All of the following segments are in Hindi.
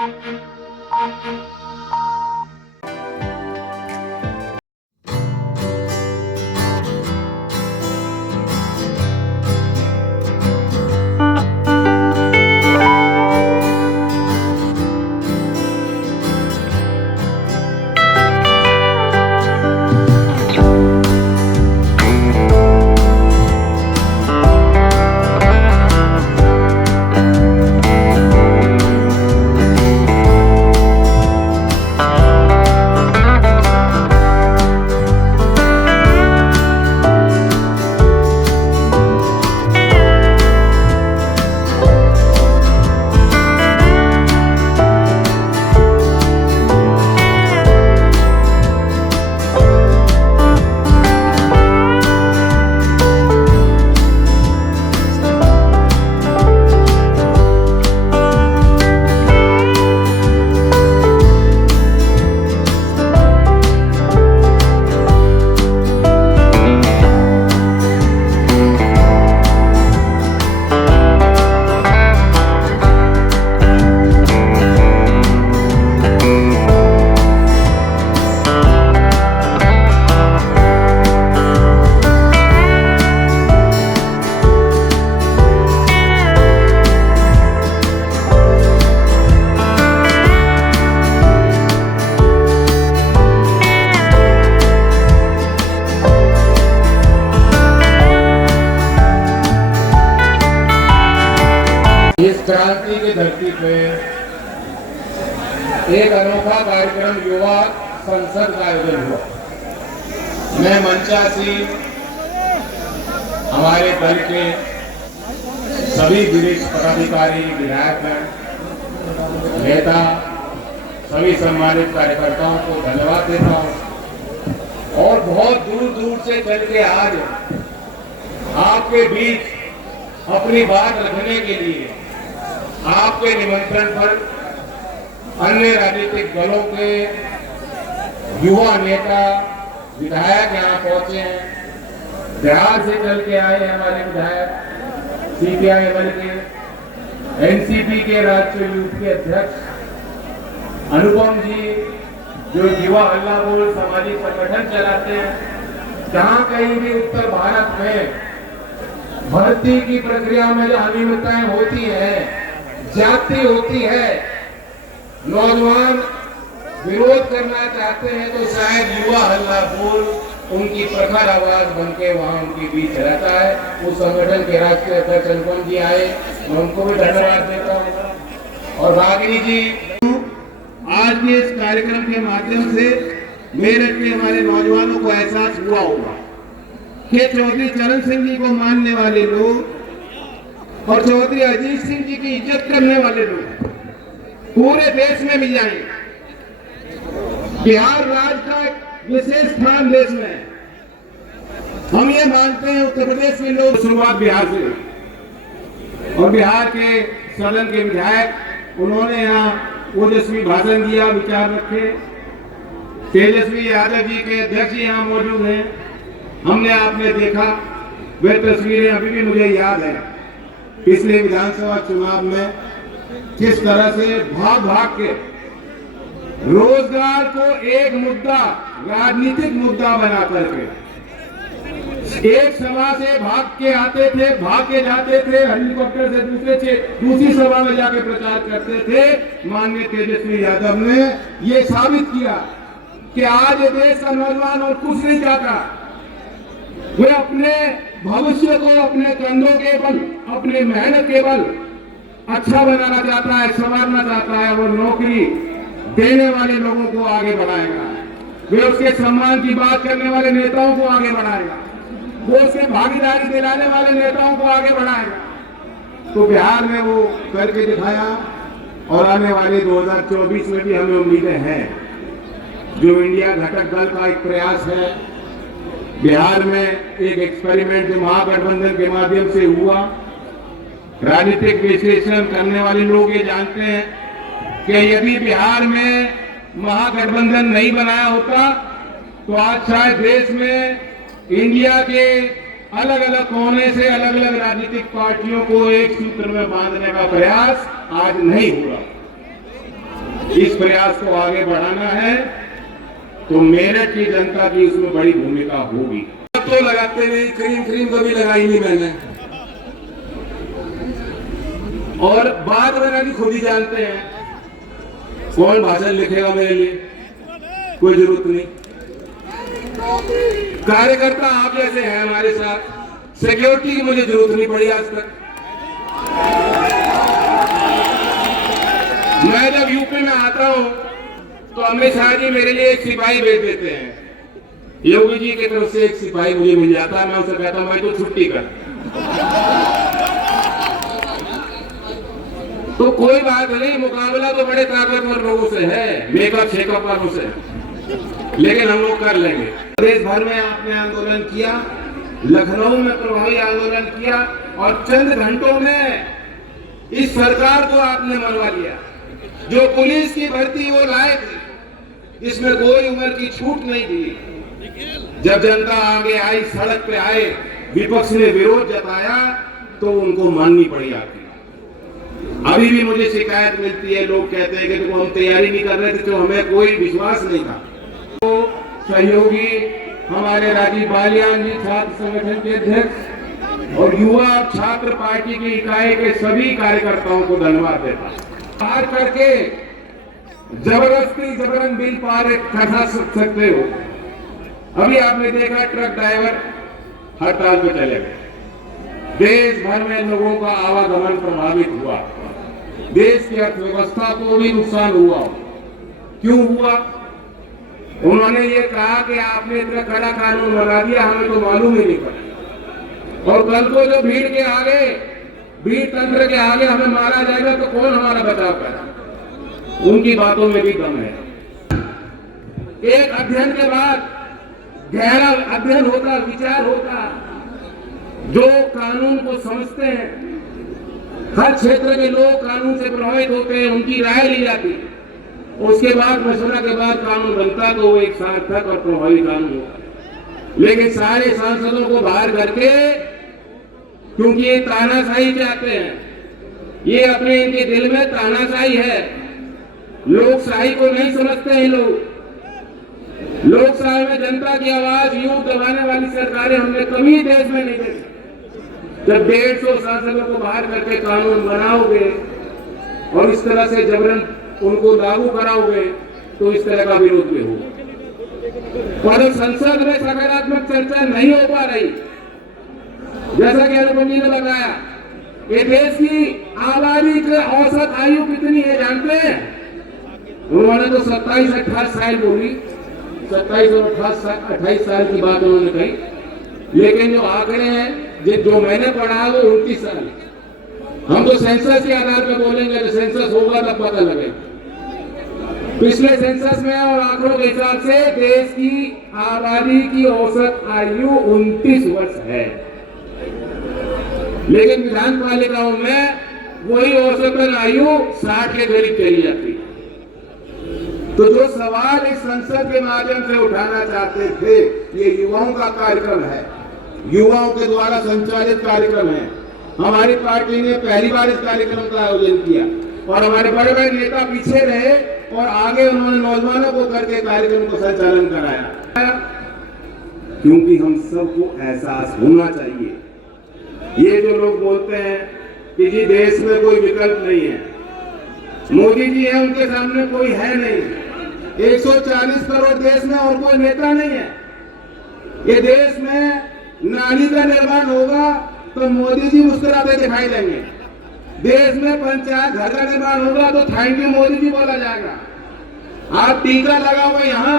इस क्रांति की धरती पे एक अनोखा कार्यक्रम युवा संसद का आयोजन हुआ। मैं मंचासी हमारे दल के सभी वरिष्ठ पदाधिकारी, विधायक नेता, सभी सम्मानित कार्यकर्ताओं को धन्यवाद देता हूं और बहुत दूर दूर से चल के आज आपके बीच अपनी बात रखने के लिए आपके निमंत्रण पर अन्य राजनीतिक दलों के युवा नेता, विधायक यहाँ पहुंचे हैं। बिहार से चल के आए हमारे विधायक, सीपीआई एमएल के, एनसीपी के राष्ट्रीय यूथ के अध्यक्ष अनुपम जी, जो युवा हल्ला बोल सामाजिक संगठन चलाते हैं। जहाँ कहीं भी उत्तर भारत में भर्ती की प्रक्रिया में जो अनियमितताएं होती है, जाति होती है, नौजवान विरोध करना चाहते हैं, तो शायद युवा हल्ला बोल उनकी प्रखर आवाज बनके वहां उनके बीच रहता है। उस संगठन के राष्ट्रीय अध्यक्ष अनुपम जी आए, मैं उनको भी धन्यवाद देता हूँ। और रागिनी जी, आज के इस कार्यक्रम के माध्यम से मेरठ के हमारे नौजवानों को एहसास हुआ होगा कि चौधरी चरण सिंह जी को मानने वाले लोग और चौधरी अजीत सिंह जी की इज्जत करने वाले लोग पूरे देश में मिल जाएंगे। बिहार राज्य का एक विशेष स्थान देश में है। हम ये मानते हैं उत्तर प्रदेश के लोग, शुरुआत बिहार से, और बिहार के सदन के विधायक उन्होंने यहाँ ओजस्वी भाषण दिया, विचार रखे। तेजस्वी यादव जी के अध्यक्ष यहाँ मौजूद हैं। हमने आपने देखा, वे तस्वीरें अभी भी मुझे याद है पिछले विधानसभा चुनाव में किस तरह से भाग भाग के रोजगार को एक मुद्दा, राजनीतिक मुद्दा बना करके एक सभा से भाग के आते थे, भाग के जाते थे, हेलीकॉप्टर से दूसरी सभा में जाके प्रचार करते थे। माननीय तेजस्वी यादव ने ये साबित किया कि आज देश का नौजवान और कुछ नहीं चाहता। वे अपने भविष्य को अपने कंधों के बल, अपने मेहनत के बल अच्छा बनाना चाहता है, संवारना चाहता है और नौकरी देने वाले लोगों को आगे बढ़ाएगा। वे उसके सम्मान की बात करने वाले नेताओं को आगे बढ़ाएगा, वो उसके भागीदारी दिलाने वाले नेताओं को आगे बढ़ाएगा। तो बिहार में वो करके दिखाया और आने वाले 2024 में भी हमें उम्मीदें हैं। जो इंडिया घटक दल का एक प्रयास है, बिहार में एक एक्सपेरिमेंट जो महागठबंधन के माध्यम से हुआ, राजनीतिक विश्लेषण करने वाले लोग ये जानते हैं कि यदि बिहार में महागठबंधन नहीं बनाया होता तो आज शायद देश में इंडिया के अलग अलग कोने से अलग अलग राजनीतिक पार्टियों को एक सूत्र में बांधने का प्रयास आज नहीं हुआ। इस प्रयास को आगे बढ़ाना है तो मेरठ की जनता की इसमें बड़ी भूमिका होगी। तो लगाते नहीं, क्रीम कभी लगाई नहीं मैंने, और बात मैंने भी खुद ही जानते हैं कौन भाषण लिखेगा मेरे लिए, कोई जरूरत नहीं। कार्यकर्ता आप जैसे हैं हमारे साथ, सिक्योरिटी की मुझे जरूरत नहीं पड़ी आज तक। मैं जब यूपी में आता हूं तो अमित शाह जी मेरे लिए एक सिपाही भेज देते हैं, योगी जी की तरफ से एक सिपाही मुझे मिल जाता है, मैं उसे कहता हूं भाई तो छुट्टी कर। तो कोई बात नहीं, मुकाबला तो बड़े ताकतवर लोगों से है, मेकअप शेकअप वालों से, लेकिन हम लोग कर लेंगे। देश भर में आपने आंदोलन किया, लखनऊ में प्रभावी आंदोलन किया और चंद घंटों में इस सरकार को आपने मनवा लिया। जो पुलिस की भर्ती वो लाए थे, इसमें कोई उम्र की छूट नहीं दी। जब जनता आगे आई, सड़क पे आए, विपक्ष ने विरोध जताया तो उनको माननी पड़ी आपकी। अभी भी मुझे शिकायत मिलती है, लोग कहते हैं कि देखो हम तैयारी नहीं कर रहे थे तो हमें कोई विश्वास नहीं था। तो सहयोगी हमारे राजीव बालियान जी, छात्र संगठन के अध्यक्ष, और युवा छात्र पार्टी की इकाई के सभी कार्यकर्ताओं को धन्यवाद देता। पार करके जबरदस्ती जबरन बिल पार करा सकते हो। अभी आपने देखा ट्रक ड्राइवर हड़ताल पे चले गए, देश भर में लोगों का आवागमन प्रभावित हुआ, देश की अर्थव्यवस्था को भी नुकसान हुआ। क्यों हुआ? उन्होंने ये कहा कि आपने इतना कड़ा कानून बना दिया, हमें तो मालूम ही नहीं पड़ा, और कल को जो भीड़ के आगे, भीड़ तंत्र के आगे हमें मारा जाएगा तो कौन हमारा बचाव करेगा? उनकी बातों में भी दम है। एक अध्ययन के बाद गहरा अध्ययन होता, विचार होता, जो कानून को समझते हैं, हर क्षेत्र के लोग कानून से प्रभावित होते हैं, उनकी राय ली जाती, उसके बाद मशवरा के बाद कानून बनता तो वो एक सार्थक और प्रभावी कानून होता। लेकिन सारे सांसदों को बाहर करके, क्योंकि ये तानाशाही चाहते हैं, ये अपने इनके दिल में तानाशाही है, लोकशाही को नहीं समझते हैं लोग। लोकशाही में जनता की आवाज यूं दबाने वाली सरकारें हमने कभी देश में नहीं देखी। जब 150 सांसदों को बाहर करके कानून बनाओगे और इस तरह से जबरन उनको लागू कराओगे तो इस तरह का विरोध भी होगा। और संसद में सकारात्मक चर्चा नहीं हो पा रही। जैसा कि अनुपम जी ने बताया, ये देश की आबादी की औसत आयु कितनी है जानते हैं? उन्होंने तो 27-28 साल बोली, 27 और 28 साल की बात उन्होंने कही, लेकिन जो आंकड़े हैं जो मैंने पढ़ा वो 29 साल। हम तो सेंसस के आधार पर बोलेंगे, तो सेंसस होगा तब पता लगेगा। पिछले सेंसस में और आंकड़ों के हिसाब से देश की आबादी की औसत आयु 29 वर्ष है, लेकिन विधान पालिकाओं में वही औसतन आयु 60 के करीब चली जाती है। तो जो सवाल इस संसद के माध्यम से उठाना चाहते थे, ये युवाओं का कार्यक्रम है, युवाओं के द्वारा संचालित कार्यक्रम है। हमारी पार्टी ने पहली बार इस कार्यक्रम का आयोजन किया और हमारे बड़े बड़े नेता पीछे रहे और आगे उन्होंने नौजवानों को करके कार्यक्रम को संचालन कराया, क्योंकि हम सबको एहसास होना चाहिए। ये जो लोग बोलते हैं कि जी देश में कोई विकल्प नहीं है, मोदी जी है, उनके सामने कोई है नहीं। 140 करोड़ देश में और कोई नेता नहीं है। ये देश में नाली का निर्माण होगा तो मोदी जी मुस्कुराते दिखाई देंगे। देश में पंचायत घर का निर्माण होगा तो थैंक यू मोदी जी बोला जाएगा। आप टीका लगाओ यहाँ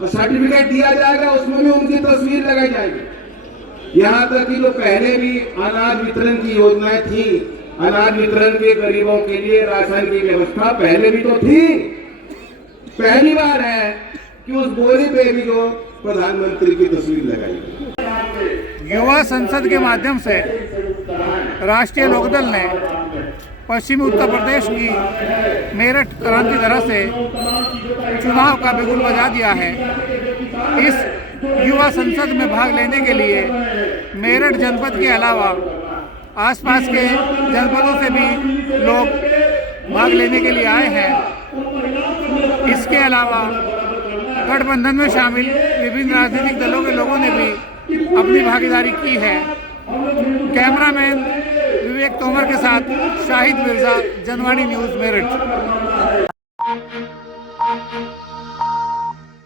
और सर्टिफिकेट दिया जाएगा, उसमें भी उनकी तस्वीर लगाई जाएगी। यहाँ तक कि जो पहले भी अनाज वितरण की योजनाएं थी, अनाज वितरण के गरीबों के लिए राशन की व्यवस्था पहले भी तो थी। पहली बार है कि उस बोरी पे भी जो प्रधानमंत्री की तस्वीर लगाई। युवा संसद के माध्यम से राष्ट्रीय लोकदल ने पश्चिमी उत्तर प्रदेश की मेरठ क्रांति तरह से चुनाव का बिगुल बजा दिया है। इस युवा संसद में भाग लेने के लिए मेरठ जनपद के अलावा आसपास के जनपदों से भी लोग भाग लेने के लिए आए हैं। इसके अलावा गठबंधन में शामिल विभिन्न राजनीतिक दलों के लोगों ने भी अपनी भागीदारी की है। कैमरामैन विवेक तोमर के साथ शाहिद मिर्जा, जनवाणी न्यूज़, मेरठ।